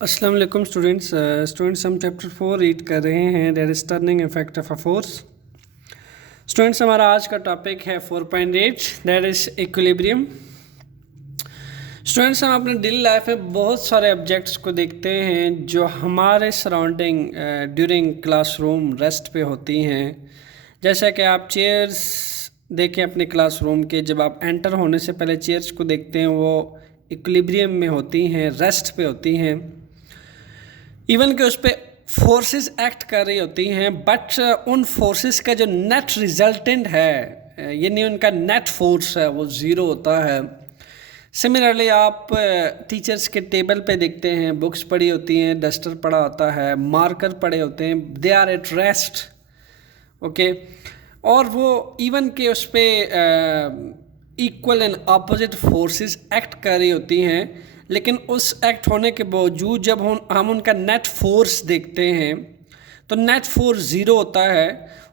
अस्सलाम वालेकुम स्टूडेंट्स हम चैप्टर 4 रीड कर रहे हैं, that is turning effect of a force. Students हमारा आज का टॉपिक है 4.8 दैट इज इक्विलिब्रियम। स्टूडेंट्स हम अपने डेली लाइफ में बहुत सारे ऑब्जेक्ट्स को देखते हैं जो हमारे सराउंडिंग ड्यूरिंग क्लासरूम रेस्ट पे होती हैं। जैसा कि आप चेयर्स देखें अपने क्लासरूम के, जब आप एंटर होने से पहले चेयर्स को देखते हैं, वो इक्विलिब्रियम में होती हैं, रेस्ट पे होती हैं। इवन कि उस पर फोर्सेस एक्ट कर रही होती हैं, बट उन फोर्सेस का जो नेट रिजल्टेंट है, यानी उनका नेट फोर्स है, वो ज़ीरो होता है। सिमिलरली आप टीचर्स के टेबल पे देखते हैं, बुक्स पड़ी होती हैं, डस्टर पड़ा होता है, मार्कर पड़े होते हैं, they are at rest, okay. और वो इवन के उस पर equal and opposite forces act कर रही होती हैं, लेकिन उस एक्ट होने के बावजूद जब हम उनका नेट फोर्स देखते हैं तो नेट फोर्स ज़ीरो होता है।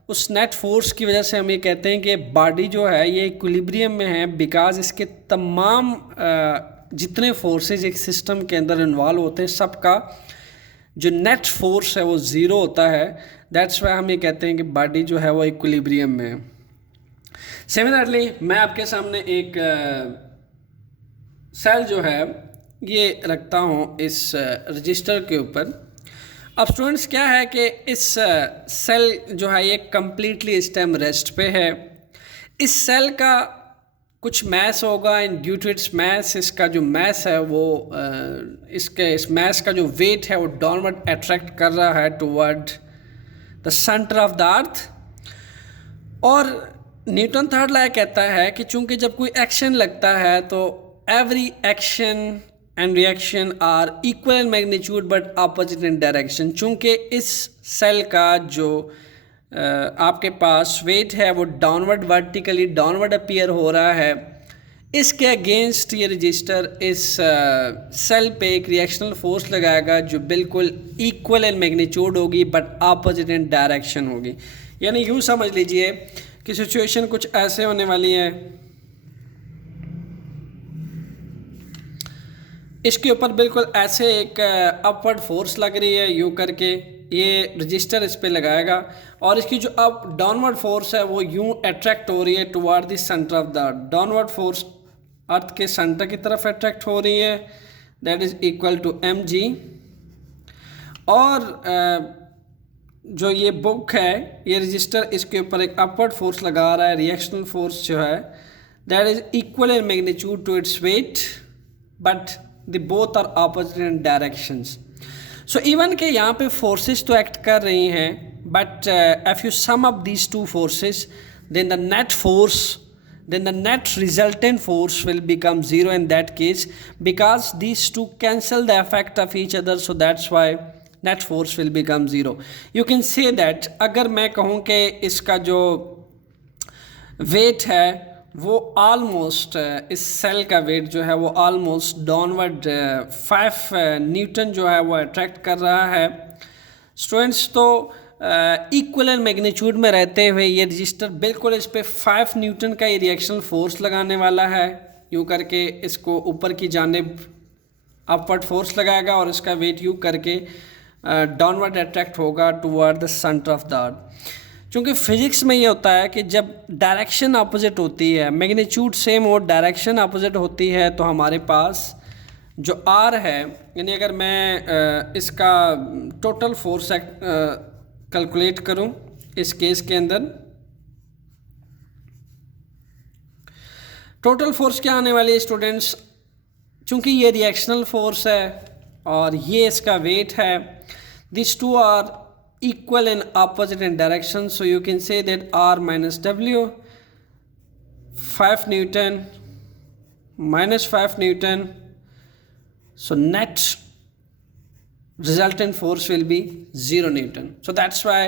उस नेट फोर्स की वजह से हम ये कहते हैं कि बॉडी जो है ये इक्विलिब्रियम में है, बिकॉज इसके तमाम जितने फोर्सेस एक सिस्टम के अंदर इन्वॉल्व होते हैं, सबका जो नेट फोर्स है वो ज़ीरो होता है। दैट्स वाई हम ये कहते हैं कि बॉडी जो है वो इक्विलिब्रियम में है। सिमिलरली मैं आपके सामने एक सेल जो है ये रखता हूँ इस रजिस्टर के ऊपर। अब स्टूडेंट्स क्या है कि इस सेल जो है ये कम्प्लीटली इस टाइम रेस्ट पे है। इस सेल का कुछ मैस होगा, and due to its mass, इसका जो मैस है वो इस मैस का जो वेट है वो डाउनवर्ड अट्रैक्ट कर रहा है toward the center of the अर्थ। और न्यूटन थर्ड लॉ कहता है कि चूंकि जब कोई एक्शन लगता है तो every action and reaction are equal in magnitude but opposite in direction. चूंकि इस सेल का जो आपके पास वेट है वो डाउनवर्ड वर्टिकली डाउनवर्ड अपीयर हो रहा है, इसके अगेंस्ट ये रजिस्टर इस सेल पे एक रिएक्शनल फोर्स लगाएगा जो बिल्कुल इक्वल इन मैग्नीट्यूड होगी बट अपोजिट इन डायरेक्शन होगी। यानी यूँ समझ लीजिए कि सिचुएशन कुछ ऐसे होने वाली है, इसके ऊपर बिल्कुल ऐसे एक अपवर्ड फोर्स लग रही है, यूँ करके ये रजिस्टर इस पे लगाएगा, और इसकी जो अप डाउनवर्ड फोर्स है वो यूँ अट्रैक्ट हो रही है toward the center of the earth. Downward force earth के सेंटर की तरफ अट्रैक्ट हो रही है, that is equal to mg। और जो ये बुक है, ये रजिस्टर, इसके ऊपर एक अपवर्ड फोर्स लगा रहा है, रिएक्शनल फोर्स जो है that is equal in magnitude to its weight but the both are opposite in directions. So even के यहाँ पे फोर्सेस तो एक्ट कर रही हैं, but if you sum up these two forces then the net force, then the net resultant force will become zero in that case, because these two cancel the effect of each other, so that's why net force will become zero. You can say that अगर मैं कहूँ कि इसका जो wait है वो almost, इस cell का वेट जो है वो ऑलमोस्ट डाउनवर्ड 5 न्यूटन जो है वो अट्रैक्ट कर रहा है। स्टूडेंट्स तो इक्वल एंड मैग्नीट्यूड में रहते हुए ये रजिस्टर बिल्कुल इस पे 5 न्यूटन का ये रिएक्शनल फोर्स लगाने वाला है, यूँ करके इसको ऊपर की जानिब अपवर्ड फोर्स लगाएगा और इसका वेट यूँ करके डाउनवर्ड अट्रैक्ट होगा toward the center of the अर्थ। क्योंकि फिजिक्स में ये होता है कि जब डायरेक्शन अपोजिट होती है, मैग्नीट्यूड सेम हो, डायरेक्शन अपोजिट होती है, तो हमारे पास जो आर है, यानी अगर मैं इसका टोटल फोर्स कैलकुलेट करूं इस केस के अंदर, टोटल फोर्स क्या आने वाली है स्टूडेंट्स, चूंकि ये रिएक्शनल फोर्स है और ये इसका वेट है, this two are equal and opposite in direction, so you can say that R minus W, 5 Newton minus 5 Newton, so net resultant force will be 0 Newton. So that's why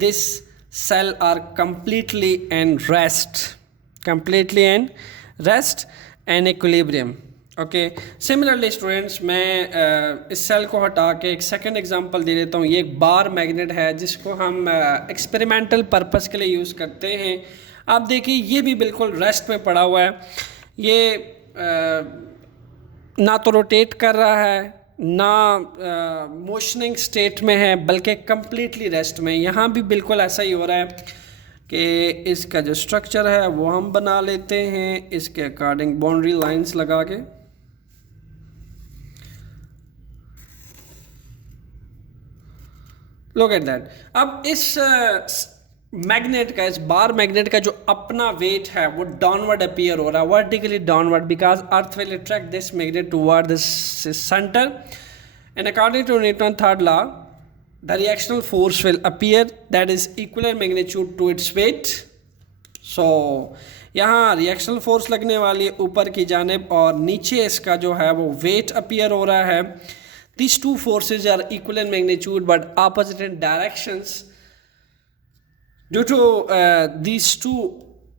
this cell are completely in rest and equilibrium. Okay, similarly students मैं इस cell को हटा के एक second example दे देता हूँ। ये एक बार मैग्नेट है जिसको हम एक्सपेरिमेंटल पर्पस के लिए यूज़ करते हैं। आप देखिए ये भी बिल्कुल रेस्ट में पड़ा हुआ है, ये ना तो रोटेट कर रहा है ना मोशनिंग स्टेट में है, बल्कि कम्प्लीटली रेस्ट में। यहाँ भी बिल्कुल ऐसा ही हो रहा है कि इसका जो स्ट्रक्चर है वो हम बना लेते हैं इसके अकॉर्डिंग बाउंड्री लाइंस लगा के। Look at that. अब इस मैग्नेट का, इस बार मैग्नेट का जो अपना वेट है वो डाउनवर्ड अपीयर हो रहा है, vertically downward, because earth will attract this magnet toward this center, and according to Newton third law the reactional force will appear that is equal magnitude to its weight. So यहाँ reactional force लगने वाली है ऊपर की जानिब और नीचे इसका जो है वो वेट अपीयर हो रहा है। These two forces are equal in magnitude but opposite in directions. Due to these two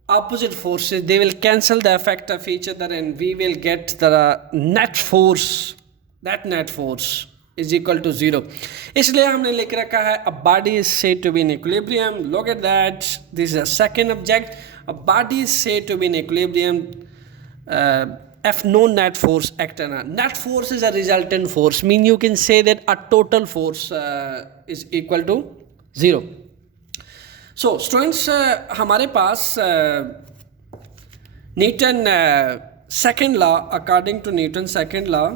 opposite forces, they will cancel the effect of each other and we will get the net force. That net force is equal to 0. इसलिए हमने लिख रखा है a body is said to be in equilibrium. Look at that. This is a second object. A body is said to be in equilibrium if no net force act on it. Net force is a resultant force, mean you can say that a total force is equal to 0. So students, हमारे पास Newton second law, according to Newton's second law,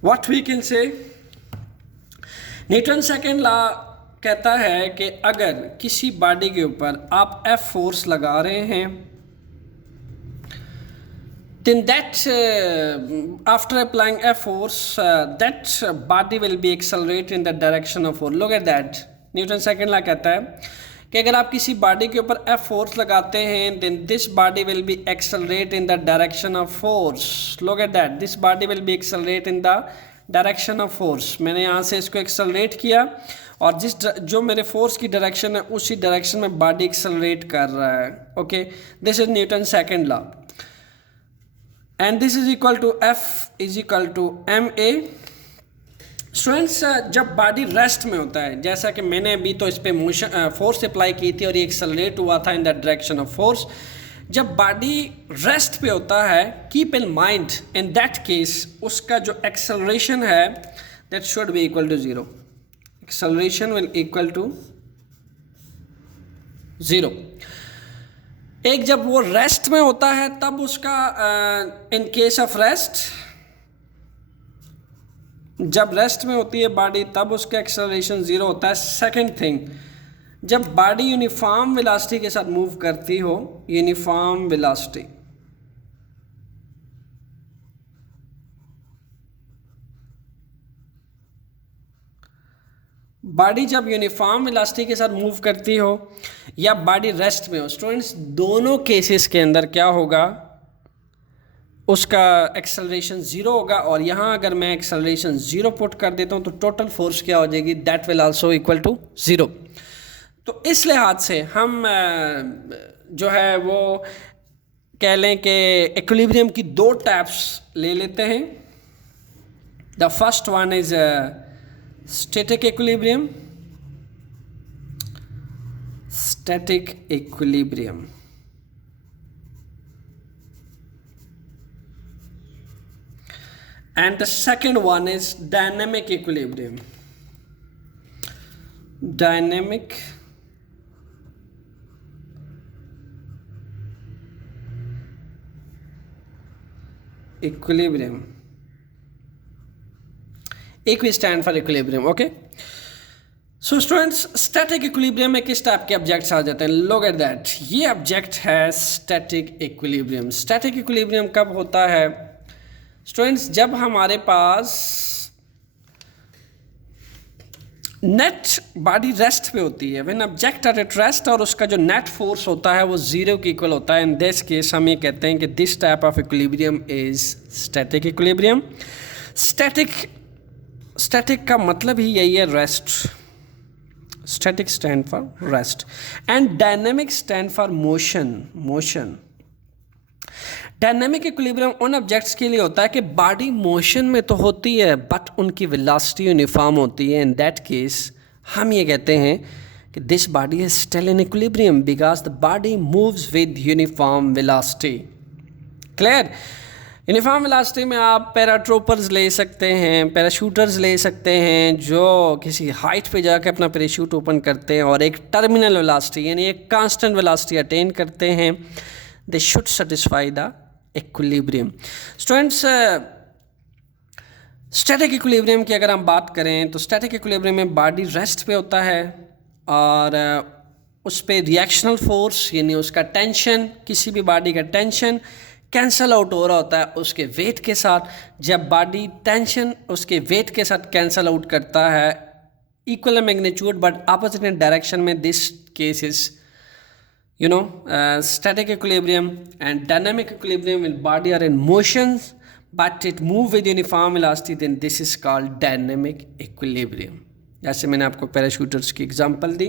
what we can say, Newton second law कहता है कि अगर किसी body के ऊपर आप F force लगा रहे हैं, then that after applying F force that body will be accelerate in the direction of force. Look at that. Newton second law कहता है कि अगर आप किसी बॉडी के ऊपर F फोर्स लगाते हैं then this body will be accelerate in the direction of force. Look at that. This body will be accelerate in the direction of force. मैंने यहाँ से इसको एक्सेलरेट किया और जो मेरे फोर्स की डायरेक्शन है उसी डायरेक्शन में बॉडी एक्सेलरेट कर रहा है. Okay, this is Newton second law and this is equal to F is equal to ma. Students, जब बॉडी रेस्ट में होता है, जैसा कि मैंने अभी तो इस पर मोशन फोर्स अप्लाई की थी और ये एक्सेलरेट हुआ था in the direction of force. जब बॉडी रेस्ट पे होता है, keep in mind in that case उसका जो एक्सेलरेशन है that should be equal to 0. Acceleration will equal to 0. एक जब वो रेस्ट में होता है तब उसका इन केस ऑफ रेस्ट, जब रेस्ट में होती है बॉडी तब उसका एक्सेलरेशन 0 होता है. सेकंड थिंग, जब बॉडी यूनिफॉर्म वेलोसिटी के साथ मूव करती हो, यूनिफॉर्म वेलोसिटी, बॉडी जब यूनिफॉर्म वेलोसिटी के साथ मूव करती हो या बॉडी रेस्ट में हो, स्टूडेंट्स दोनों केसेस के अंदर क्या होगा, उसका एक्सेलरेशन 0 होगा. और यहाँ अगर मैं एक्सेलरेशन 0 पुट कर देता हूँ तो टोटल फोर्स क्या हो जाएगी, that will also equal to 0. तो इस लिहाज से हम जो है वो कह लें कि इक्विलिब्रियम की 2 टाइप्स ले लेते हैं. The first one is static equilibrium. Static equilibrium and the second one is dynamic equilibrium. Dynamic equilibrium. एक भी stand for equilibrium. Okay, so students, static equilibrium में किस टाइप के ऑब्जेक्ट्स आ जाते हैं? Look at that. ये ऑब्जेक्ट है static equilibrium. Static equilibrium कब होता है स्टूडेंट्स? जब हमारे पास नेट बॉडी रेस्ट पे होती है, when object at at rest, और उसका जो नेट फोर्स होता है वो 0 के इक्वल होता है. इन दिस केस हम ये कहते हैं कि this type of equilibrium is static equilibrium. Static का मतलब ही यही है, rest. Static stand for rest and dynamic stand for motion. Dynamic equilibrium उन ऑब्जेक्ट्स के लिए होता है कि बॉडी मोशन में तो होती है बट उनकी वेलोसिटी यूनिफॉर्म होती है। इन दैट केस हम ये कहते हैं कि this body is still in equilibrium because the body moves with uniform velocity. Clear? Uniform velocity में आप पैराट्रोपर्स ले सकते हैं, पैराशूटर्स ले सकते हैं जो किसी हाइट पे जाकर अपना पैराशूट ओपन करते हैं और एक टर्मिनल वेलोसिटी यानी एक कांस्टेंट वेलोसिटी अटेन करते हैं। They should satisfy the equilibrium. Students, static equilibrium की अगर हम बात करें तो स्टैटिक इक्विलिब्रियम में बॉडी रेस्ट पे होता है और उस पर रिएक्शनल फोर्स यानी उसका टेंशन, किसी भी बॉडी का टेंशन कैंसल आउट हो रहा होता है उसके वेट के साथ। जब बॉडी टेंशन उसके वेट के साथ कैंसल आउट करता है equal magnitude but opposite in direction में, this case is static equilibrium and dynamic equilibrium when body are in motions but it move with uniform velocity, then this is called dynamic equilibrium। जैसे मैंने आपको पैराशूटर्स की example दी,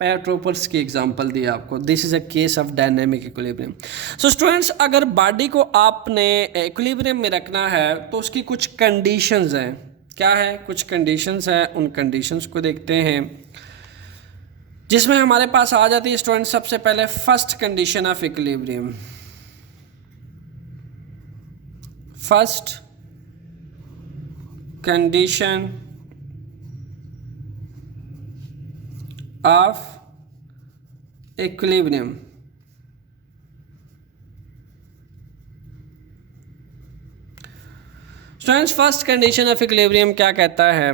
पैराट्रोपर्स की example दी आपको, this is a case of dynamic equilibrium. So students, अगर body को आपने equilibrium में रखना है तो उसकी कुछ कंडीशंस हैं। क्या है? कुछ कंडीशंस हैं, उन कंडीशंस को देखते हैं जिसमें हमारे पास आ जाती है स्टूडेंट सबसे पहले first condition of equilibrium. First condition of equilibrium. Students, first condition of equilibrium क्या कहता है?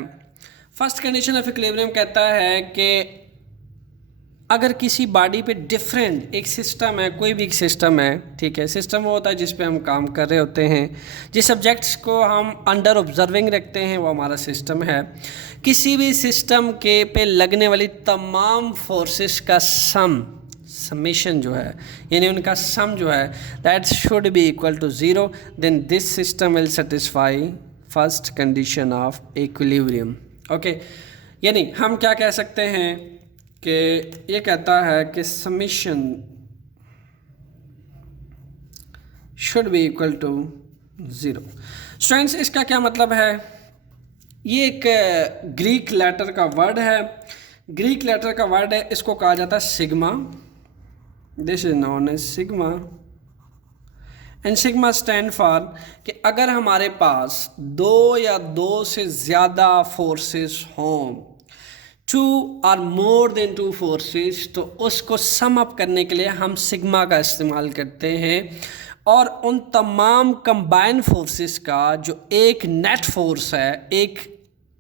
फर्स्ट कंडीशन ऑफ इक्विलिब्रियम कहता है कि अगर किसी बॉडी पे डिफरेंट एक सिस्टम है, कोई भी एक सिस्टम है, ठीक है, सिस्टम वो होता है जिस पे हम काम कर रहे होते हैं, जिस सब्जेक्ट्स को हम अंडर ऑब्जर्विंग रखते हैं वो हमारा सिस्टम है। किसी भी सिस्टम के पे लगने वाली तमाम फोर्सेस का समेशन जो है यानी उनका सम जो है that should be equal to 0, then this system will satisfy first condition of equilibrium. Okay, यानी हम क्या कह सकते हैं कि ये कहता है कि summation should be equal to 0। Students, इसका क्या मतलब है? ये एक ग्रीक लेटर का वर्ड है, ग्रीक लेटर का वर्ड है, इसको कहा जाता है sigma. This is known as sigma and sigma stand for कि अगर हमारे पास दो या दो से ज़्यादा फोर्सेस हों, 2 और मोर देन 2 फोर्सेस, तो उसको सम अप करने के लिए हम सिग्मा का इस्तेमाल करते हैं और उन तमाम कंबाइन फोर्सेस का जो एक नेट फोर्स है, एक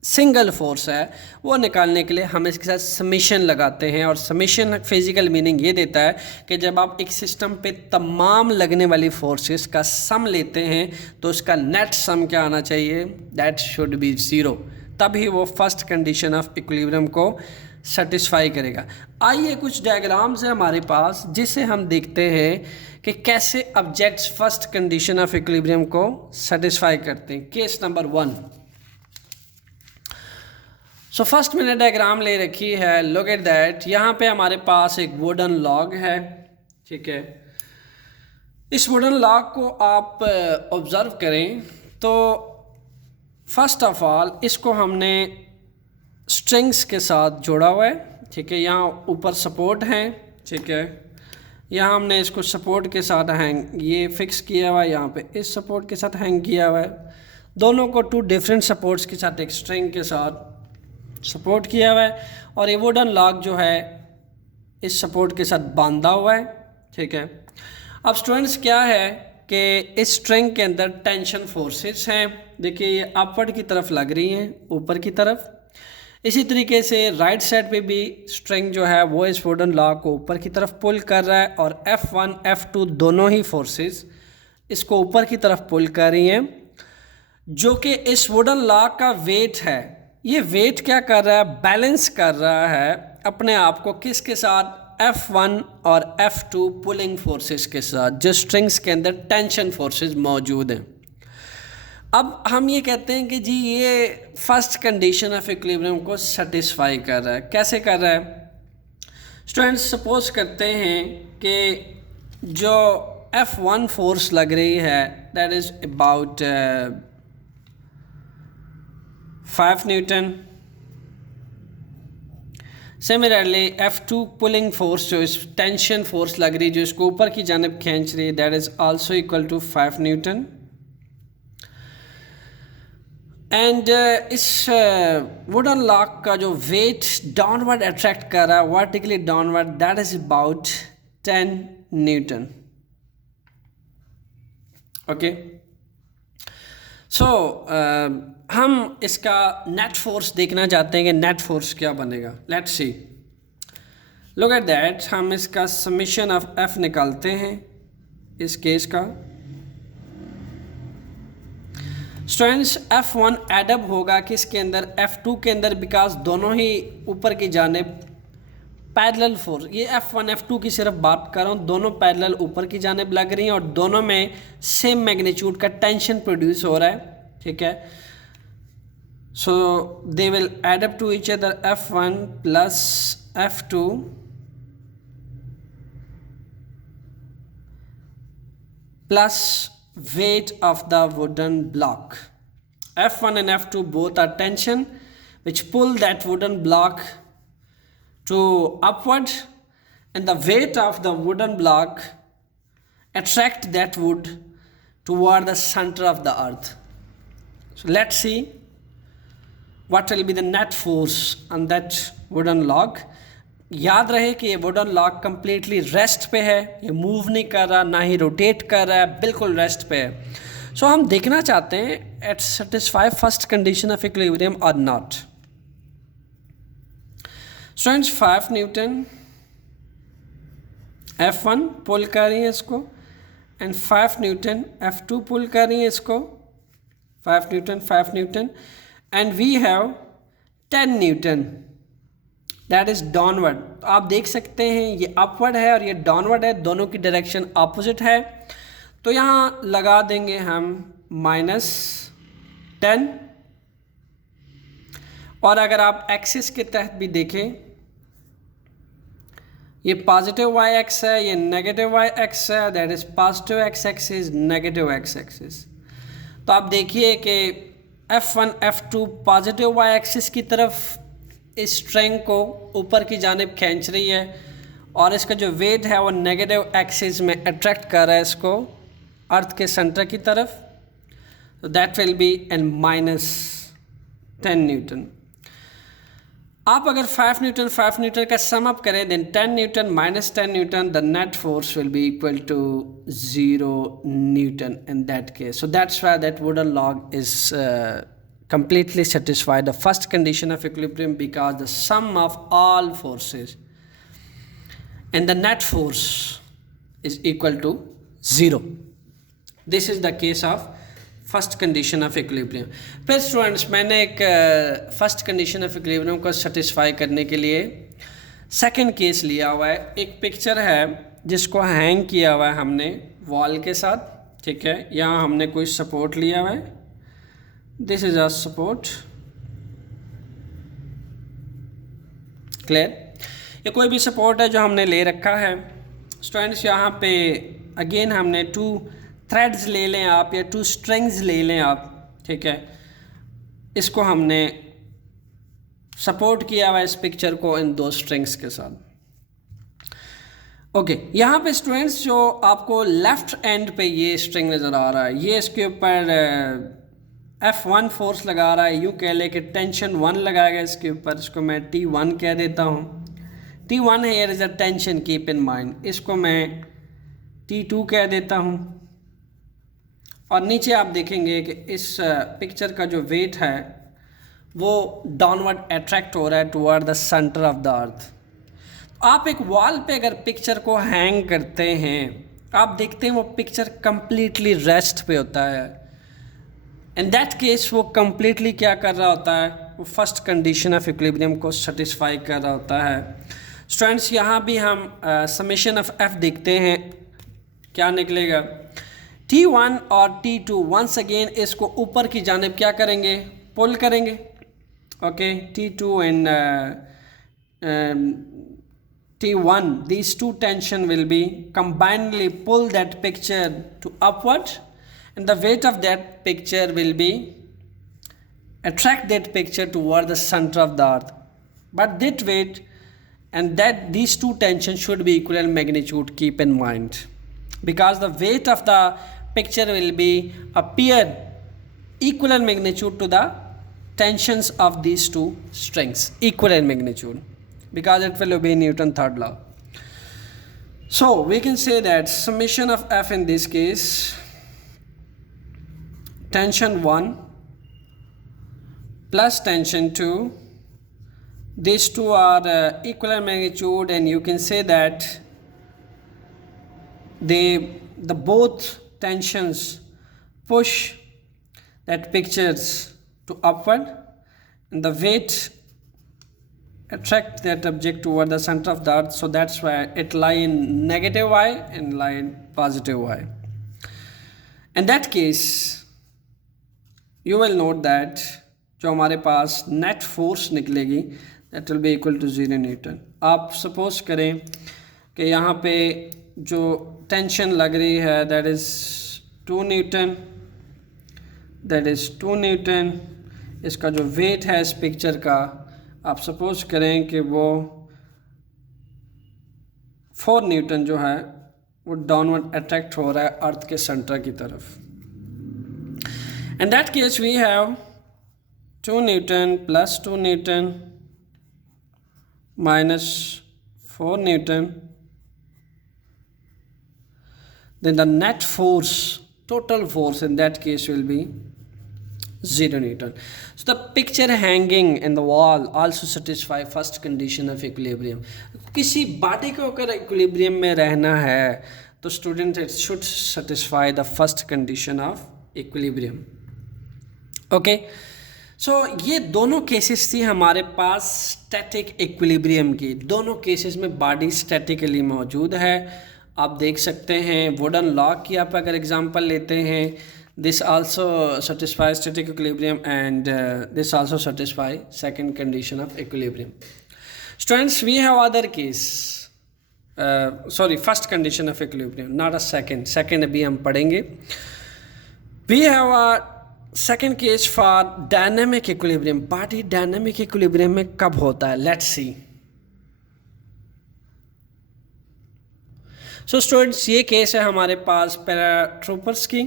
सिंगल फोर्स है, वो निकालने के लिए हम इसके साथ समेशन लगाते हैं। और समेशन फिजिकल मीनिंग ये देता है कि जब आप एक सिस्टम पे तमाम लगने वाली फोर्सेस का सम लेते हैं तो उसका नेट सम क्या आना चाहिए? दैट शुड बी 0, तभी वो फर्स्ट कंडीशन ऑफ इक्विलिब्रियम को सेटिस्फाई करेगा। आइए कुछ डायग्राम्स हैं हमारे पास जिससे हम देखते हैं कि कैसे objects first condition of equilibrium को सेटिस्फाई करते हैं। Case number 1। सो फर्स्ट मैंने डायग्राम ले रखी है, लुक एट दैट। यहाँ पे हमारे पास एक वुडन लॉग है, ठीक है। इस वुडन लॉग को आप ऑब्जर्व करें तो फर्स्ट ऑफ ऑल इसको हमने स्ट्रिंग्स के साथ जोड़ा हुआ है, ठीक है। यहाँ ऊपर सपोर्ट हैं, ठीक है। यहाँ हमने इसको सपोर्ट के साथ हैंग ये फिक्स किया हुआ है, यहाँ पे इस सपोर्ट के साथ हैंग किया हुआ है। दोनों को 2 डिफरेंट सपोर्ट्स के साथ एक स्ट्रिंग के साथ सपोर्ट किया हुआ है और ये वुडन लॉग जो है इस सपोर्ट के साथ बांधा हुआ है, ठीक है। अब स्टूडेंट्स क्या है कि इस स्ट्रिंग के अंदर टेंशन फोर्सेस हैं। देखिए ये अपवर्ड की तरफ लग रही हैं, ऊपर की तरफ। इसी तरीके से राइट साइड पे भी स्ट्रिंग जो है वो इस वुडन लॉग को ऊपर की तरफ पुल कर रहा है और F1 F2 दोनों ही फोर्सेस इसको ऊपर की तरफ पुल कर रही हैं, जो कि इस वुडन लॉग का वेट है। ये वेट क्या कर रहा है? बैलेंस कर रहा है अपने आप को किसके साथ? F1 और F2 पुलिंग फोर्सेस के साथ, जो स्ट्रिंग्स के अंदर टेंशन फोर्सेस मौजूद हैं। अब हम ये कहते हैं कि जी ये फर्स्ट कंडीशन ऑफ इक्विलिब्रियम को सेटिस्फाई कर रहा है। कैसे कर रहा है? स्टूडेंट्स सपोज करते हैं कि जो F1 फोर्स लग रही है, that is about 5 Newton. Similarly F2 pulling force, जो इस टेंशन फोर्स लग रही है, जो इसको ऊपर की जानब खींच रही है, that is also equal to 5 newton. And इस वुडन लॉक का जो वेट डाउनवर्ड अट्रैक्ट कर रहा है vertically downward, that is about 10 newton. Okay, so हम इसका नेट फोर्स देखना चाहते हैं कि नेट फोर्स क्या बनेगा। Let's see, look at that. हम इसका समीशन ऑफ एफ निकालते हैं इस केस का। स्टूडेंट्स, F1 एडअप होगा किसके अंदर, F2 के अंदर, बिकॉज दोनों ही ऊपर की जानिब पैरेलल फोर्स, ये F1 F2 की सिर्फ बात कर रहा हूँ, दोनों पैरेलल ऊपर की जानिब लग रही हैं और दोनों में सेम मैग्नीट्यूड का टेंशन प्रोड्यूस हो रहा है। ठीक है, so they will add up to each other, F1 plus F2 plus weight of the wooden block. F1 and F2 both are tension which pull that wooden block to upward, and the weight of the wooden block attract that wood toward the center of the earth. So let's see what will be the net force on that wooden log. याद रहे कि ये wooden lock completely rest पे है, ये move नहीं कर रहा, ना ही रोटेट कर रहा है, बिल्कुल रेस्ट पे है। सो हम देखना चाहते हैं at satisfy first condition of equilibrium और not. Students, 5 newton F1 pull कर रही है इसको, एंड 5 न्यूटन F2 पुल कर रही है इसको, 5 newton, and we have 10 newton, that is downward. तो आप देख सकते हैं ये अपवर्ड है और ये डाउनवर्ड है, दोनों की डायरेक्शन ऑपोजिट है। तो यहाँ लगा देंगे हम -10, और अगर आप एक्सिस के तहत भी देखें, ये पॉजिटिव वाई एक्स है, ये नेगेटिव वाई एक्स है, that is positive x axis, negative x axis. तो आप देखिए कि F1 F2 positive Y axis की तरफ इस स्ट्रिंग को ऊपर की जानिब खींच रही है, और इसका जो वेट है वो नेगेटिव एक्सिस में अट्रैक्ट कर रहा है इसको अर्थ के सेंटर की तरफ। तो that will be an -10 newton. आप अगर 5 न्यूटन का सम अप करें, then 10 newton -10 newton, the net force will be equal to 0 newton in that case. So that's why that wooden log is completely satisfy the first condition of equilibrium, because the sum of all forces and the net force is equal to 0. This is the case of first condition of equilibrium. फिर students, मैंने एक first condition of equilibrium को satisfy करने के लिए second case लिया हुआ है। एक पिक्चर है जिसको हैंग किया हुआ है हमने वॉल के साथ। ठीक है, यहाँ हमने कोई सपोर्ट लिया हुआ है, this is a support, clear. ये कोई भी सपोर्ट है जो हमने ले रखा है। स्टूडेंट्स, यहाँ पे अगेन हमने 2 थ्रेड्स ले लें आप, या 2 स्ट्रिंग्स ले लें आप। ठीक है, इसको हमने सपोर्ट किया हुआ है इस पिक्चर को इन 2 स्ट्रिंग्स के साथ। ओके, यहाँ पे स्टूडेंट्स जो आपको लेफ्ट एंड पे ये स्ट्रिंग नज़र आ रहा है, ये इसके ऊपर F1 फोर्स लगा रहा है, यूँ कह ले कि टेंशन 1 लगाएगा इसके ऊपर, इसको मैं T1 कह देता हूँ। T1 है, is a tension, keep in mind. इसको मैं T2 कह देता हूँ। और नीचे आप देखेंगे कि इस पिक्चर का जो वेट है वो डाउनवर्ड अट्रैक्ट हो रहा है toward the center of the अर्थ। आप एक वॉल पे अगर पिक्चर को हैंग करते हैं, आप देखते हैं वो पिक्चर कम्प्लीटली रेस्ट पे होता है। इन दैट केस वो कम्प्लीटली क्या कर रहा होता है, वो फर्स्ट कंडीशन ऑफ इक्विलिब्रियम को सेटिस्फाई कर रहा होता है। स्टूडेंट्स, यहाँ भी हम समेशन ऑफ एफ देखते हैं, क्या निकलेगा। T1 और T2 वंस अगेन इसको ऊपर की जानिब क्या करेंगे, पुल करेंगे। Okay, T2 and T1, these two tension will be combinedly pull that picture to upward, and the weight of that picture will be attract that picture toward the center of the earth. But that weight and that these two tensions should be equal in magnitude, keep in mind, because the weight of the picture will be appear equal in magnitude to the tensions of these two strings, equal in magnitude, because it will obey Newton's third law. So we can say that summation of F in this case, tension 1 plus tension 2, these two are equal in magnitude, and you can say that the both tensions push that pictures to upward, and the weight attract that object toward the center of the earth, so that's why it lie in negative y and lie in positive y. In that case you will note that जो हमारे पास net force निकलेगी that will be equal to 0 newton. आप suppose करें कि यहाँ पे जो टेंशन लग रही है that is 2 newton, that is 2 newton. इसका जो वेट है इस पिक्चर का आप सपोज करें कि वो 4 न्यूटन जो है वो डाउनवर्ड अट्रैक्ट हो रहा है अर्थ के सेंटर की तरफ. In that case we have 2 newton plus 2 newton minus 4 Newton, then the net force, total force in that case will be 0 Newton. So the picture hanging in the wall also satisfy first condition of equilibrium. किसी body को अगर equilibrium में रहना है तो student it should satisfy the first condition of equilibrium. Okay. सो ये दोनों cases थी हमारे पास स्टैटिक इक्विलिब्रियम की. दोनों केसेस में बॉडी स्टैटिकली मौजूद है. आप देख सकते हैं वुडन लॉक की आप अगर एग्जांपल लेते हैं, this also satisfy static equilibrium and this also satisfy second condition of equilibrium. Students we have other case, sorry first condition of equilibrium not a second अभी हम पढ़ेंगे. We have a second case for dynamic equilibrium. Body dynamic equilibrium में कब होता है, let's see. So students ये case है हमारे पास पैराट्रूपर्स की.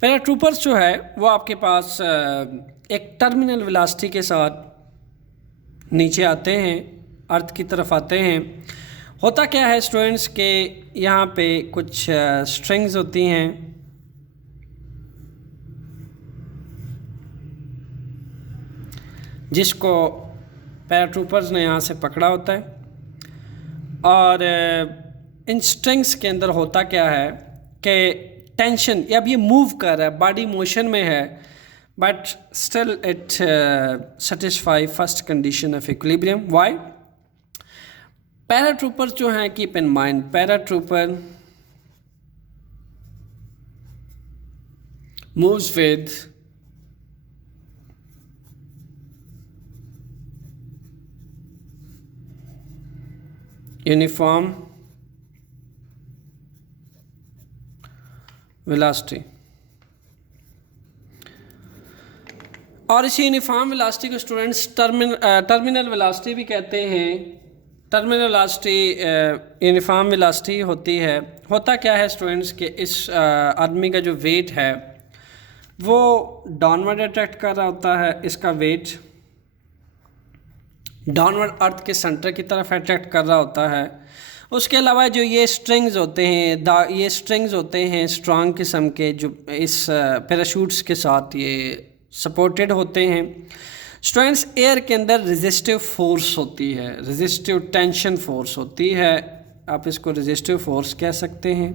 पैराट्रूपर्स जो है वो आपके पास एक टर्मिनल वेलोसिटी के साथ नीचे आते हैं, अर्थ की तरफ आते हैं. होता क्या है स्टूडेंट्स के यहाँ पे कुछ स्ट्रिंग्स होती हैं जिसको पैराट्रूपर्स ने यहाँ से पकड़ा होता है, और इन स्ट्रिंग्स के अंदर होता क्या है कि टेंशन, अब ये मूव कर रहा है, बॉडी मोशन में है, but still it satisfy first condition of equilibrium. Why? Paratroopers जो हैं, keep in mind, paratrooper moves with uniform velocity, और इसी यूनिफॉर्म वेलोसिटी को स्टूडेंट्स टर्मिनल वेलोसिटी भी कहते हैं. टर्मिनल वेलोसिटी यूनिफॉर्म वेलोसिटी होती है. होता क्या है स्टूडेंट्स कि इस आदमी का जो वेट है वो डाउनवर्ड अट्रैक्ट कर रहा होता है, इसका वेट डाउनवर्ड अर्थ के सेंटर की तरफ अट्रैक्ट कर रहा होता है. उसके अलावा जो ये स्ट्रिंग्स होते हैं, ये स्ट्रिंग्स होते हैं स्ट्रॉन्ग किस्म के, जो इस पैराशूट्स के साथ ये सपोर्टेड होते हैं. स्टूडेंट्स एयर के अंदर रेजिस्टिव फोर्स होती है, रेजिस्टिव टेंशन फोर्स होती है. आप इसको रेजिस्टिव फोर्स कह सकते हैं,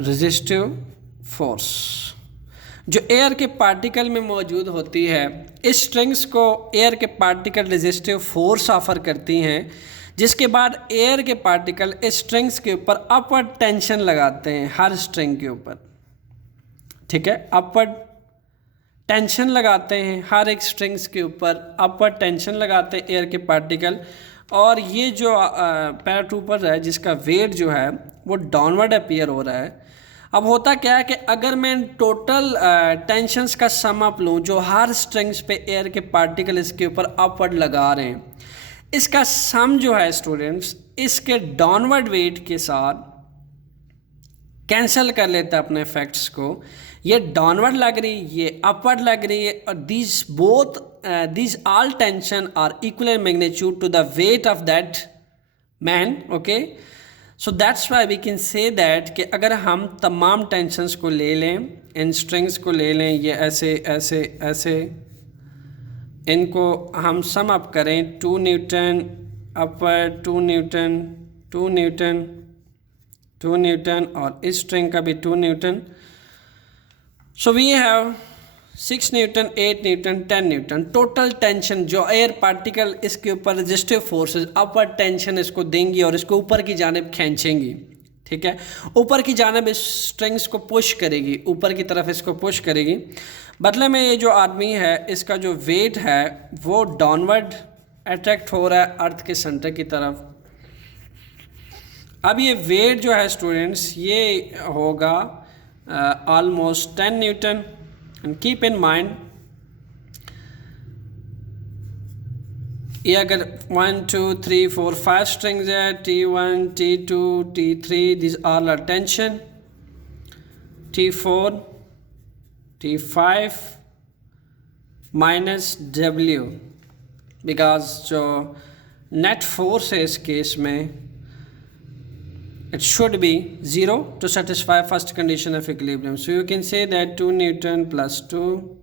रेजिस्टिव फोर्स जो एयर के पार्टिकल में मौजूद होती है. इस स्ट्रिंग्स को एयर के पार्टिकल रेजिस्टिव फोर्स ऑफर करती हैं, जिसके बाद एयर के पार्टिकल इस स्ट्रिंग्स के ऊपर अपवर्ड टेंशन लगाते हैं, हर स्ट्रिंग के ऊपर. ठीक है, अपवर्ड टेंशन लगाते हैं हर एक स्ट्रिंग्स के ऊपर, अपवर्ड टेंशन लगाते हैं एयर के पार्टिकल, और ये जो पैराट्रूपर है जिसका वेट जो है वो डाउनवर्ड अपीयर हो रहा है। अब होता क्या है कि अगर मैं टोटल टेंशन्स का सम अप लूँ जो हर स्ट्रिंग्स पे एयर के पार्टिकल इसके ऊपर अपवर्ड लगा रहे हैं, इसका सम जो है स्टूडेंट्स इसके डाउनवर्ड वेट के साथ कैंसिल कर लेता है अपने इफेक्ट्स को। ये डाउनवर्ड लग रही है, ये अपवर्ड लग रही है, और these all tension are equal in magnitude to the weight of that man, okay? So that's why we can say that कि अगर हम तमाम टेंशन्स को ले लें, इन स्ट्रिंग्स को ले लें, ये ऐसे ऐसे ऐसे, इनको हम सम अप करें, 2 newton upward, 2 newton, 2 newton, 2 newton, और इस स्ट्रिंग का भी 2 newton. So we have 6 newton, 8 newton, 10 newton. Total tension जो एयर पार्टिकल इसके ऊपर रेजिस्टिव फोर्सेस अपवर्ड टेंशन इसको देंगी और इसको ऊपर की जानिब खींचेंगी, ठीक है, ऊपर की जानिब इस स्ट्रिंग्स को पुश करेगी, ऊपर की तरफ इसको पुश करेगी। बदले में ये जो आदमी है इसका जो वेट है वो डाउनवर्ड अट्रैक्ट हो रहा है अर्थ के सेंटर की तरफ। अब ये वेट जो है स्टूडेंट्स ये होगा almost 10 Newton. And keep in mind ये अगर 1 2 3 4 5 स्ट्रिंग्स है, T1 T2 T3, this are are tension, T4 T5 minus W, because जो नेट फोर्स है इस केस में it should be 0 to satisfy first condition of equilibrium. So you can say that 2 Newton plus 2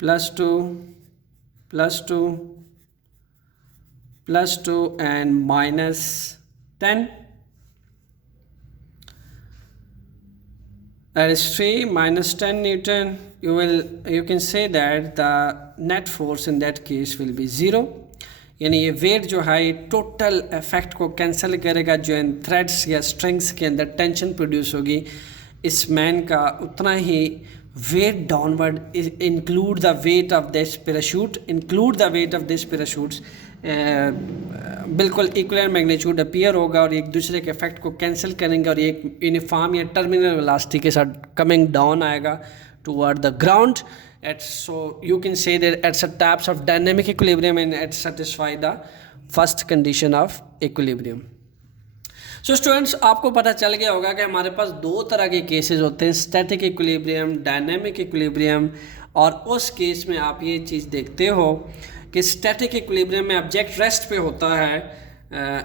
plus 2 plus 2 plus 2 and minus 10, that is 3 minus 10 Newton. You can say that the net force in that case will be 0. यानी ये wait जो है ये total effect को cancel करेगा जो इन threads या strings के अंदर टेंशन प्रोड्यूस होगी इस मैन का उतना ही weight downward include the weight of this parachute, include the weight of this parachutes बिल्कुल इक्वल मैग्नीट्यूड अपीयर होगा और एक दूसरे के इफेक्ट को कैंसिल करेंगे और एक यूनिफॉर्म या टर्मिनल वेलोसिटी के साथ कमिंग डाउन आएगा toward the ground. So you can say that at some types of dynamic equilibrium and it satisfy the first condition of equilibrium. So students आपको पता चल गया होगा कि हमारे पास दो तरह के केसेस होते हैं, स्टैटिक इक्विलिब्रियम, डायनेमिक इक्विलिब्रियम। और उस केस में आप ये चीज़ देखते हो कि स्टैटिक इक्विलिब्रियम में ऑब्जेक्ट रेस्ट पे होता है,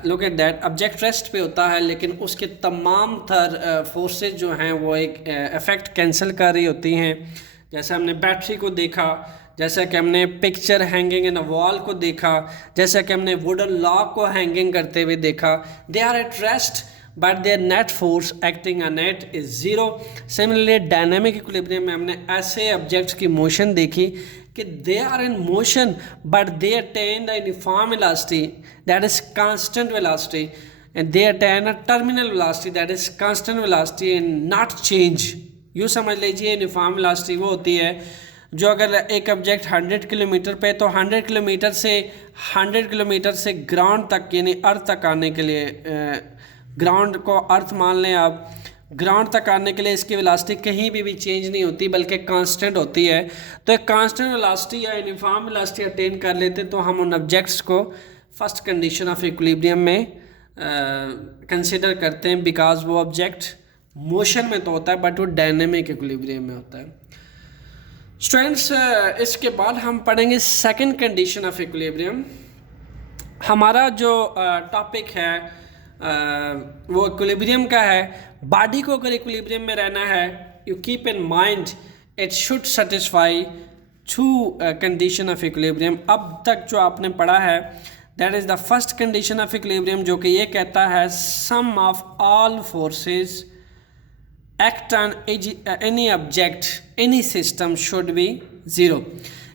look at that, object rest पे होता है लेकिन उसके तमाम फोर्सेज जो हैं वो एक इफेक्ट कैंसिल कर रही होती हैं। जैसे हमने बैटरी को देखा, जैसा कि हमने picture hanging in a wall को देखा, जैसा कि हमने वुडन लॉक को हैंगिंग करते हुए देखा। They are at rest but their net force acting on it is zero. Similarly dynamic equilibrium में हमने ऐसे ऑब्जेक्ट्स की मोशन देखी कि they are in motion but they attain the uniform velocity that is constant velocity and they attain a terminal velocity that is constant velocity and not change. यूँ समझ लीजिए uniform velocity वो होती है जो अगर एक ऑब्जेक्ट 100 किलोमीटर पे तो 100 किलोमीटर से ग्राउंड तक यानी अर्थ तक आने के लिए, ग्राउंड को अर्थ मान लें आप, ग्राउंड तक आने के लिए इसकी वेलोसिटी कहीं भी चेंज नहीं होती बल्कि कांस्टेंट होती है। तो एक कांस्टेंट वेलोसिटी या यूनिफॉर्म वेलोसिटी अटेन कर लेते तो हम उन ऑब्जेक्ट्स को फर्स्ट कंडीशन ऑफ इक्विलिब्रियम में कंसिडर करते हैं, बिकॉज वो ऑब्जेक्ट मोशन में तो होता है बट वो डायनेमिक इक्विलिब्रियम में होता है। स्टूडेंट्स इसके बाद हम पढ़ेंगे सेकंड कंडीशन ऑफ इक्विलिब्रियम। हमारा जो टॉपिक है वो इक्विलिब्रियम का है। बॉडी को अगर इक्विलिब्रियम में रहना है, you keep in mind it should satisfy two condition of equilibrium. अब तक जो आपने पढ़ा है that is the first condition of equilibrium जो कि ये कहता है sum of all forces act on any object any system should be zero.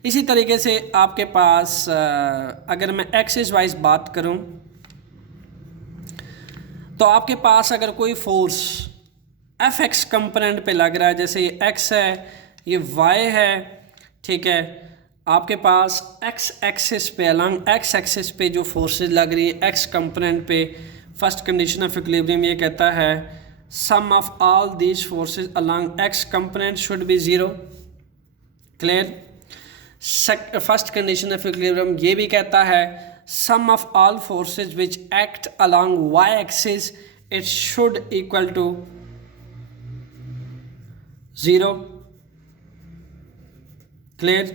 इसी तरीके से आपके पास अगर मैं एक्सिस वाइज बात करूं तो आपके पास अगर कोई फोर्स एफ एक्स कंपोनेंट पे लग रहा है, जैसे ये एक्स है, ये y है, ठीक है। आपके पास x एक्सिस पे, अलॉन्ग x एक्सिस पे जो फोर्सेस लग रही है x कंपोनेंट पे, फर्स्ट कंडीशन ऑफ इक्विलिब्रियम ये कहता है sum of all these forces along x component should be zero. Clear. First condition of equilibrium ये भी कहता है sum of all forces which act along y axis it should equal to zero. Clear.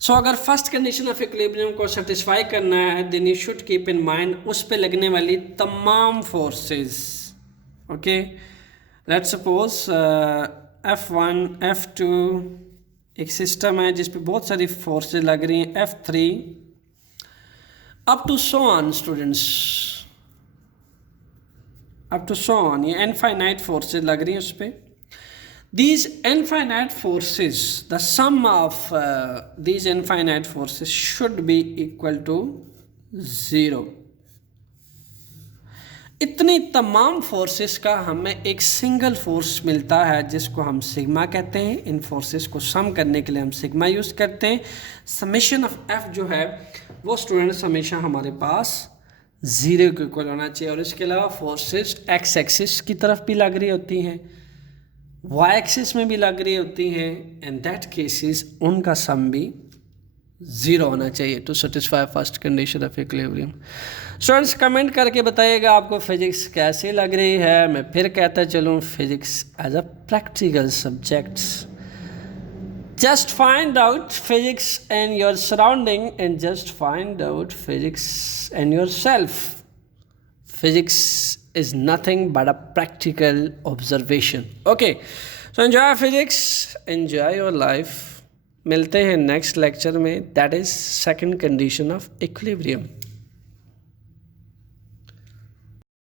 So अगर first condition of equilibrium को satisfy करना है then you should keep in mind उस पे लगने वाली तमाम forces. Okay, let's suppose F1 F2 एक सिस्टम है जिस पे बहुत सारी फोर्सेस लग रही हैं, F3 up to so on students, up to so on, ये इनफाइनाइट फोर्सेस लग रही हैं उस पर। These infinite forces, the sum of these infinite forces should be equal to zero. इतनी तमाम फोर्सेस का हमें एक सिंगल फोर्स मिलता है जिसको हम सिग्मा कहते हैं। इन फोर्सेस को सम करने के लिए हम सिग्मा यूज़ करते हैं। समेशन ऑफ एफ जो है वो स्टूडेंट्स हमेशा हमारे पास ज़ीरो के इक्वल होना चाहिए। और इसके अलावा फोर्सेस एक्स एक्सिस की तरफ भी लग रही होती हैं, वाई एक्सिस में भी लग रही होती हैं, एंड दैट केसेस उनका सम भी ज़ीरो होना चाहिए to satisfy first condition of equilibrium. Students comment करके बताइएगा आपको फिजिक्स कैसी लग रही है। मैं फिर कहता चलूँ, physics as a practical subjects, just find out physics and your surrounding and just find out physics and yourself. Physics is nothing but a practical observation. Okay, so enjoy physics, enjoy your life. मिलते हैं next lecture में, that is second condition of equilibrium.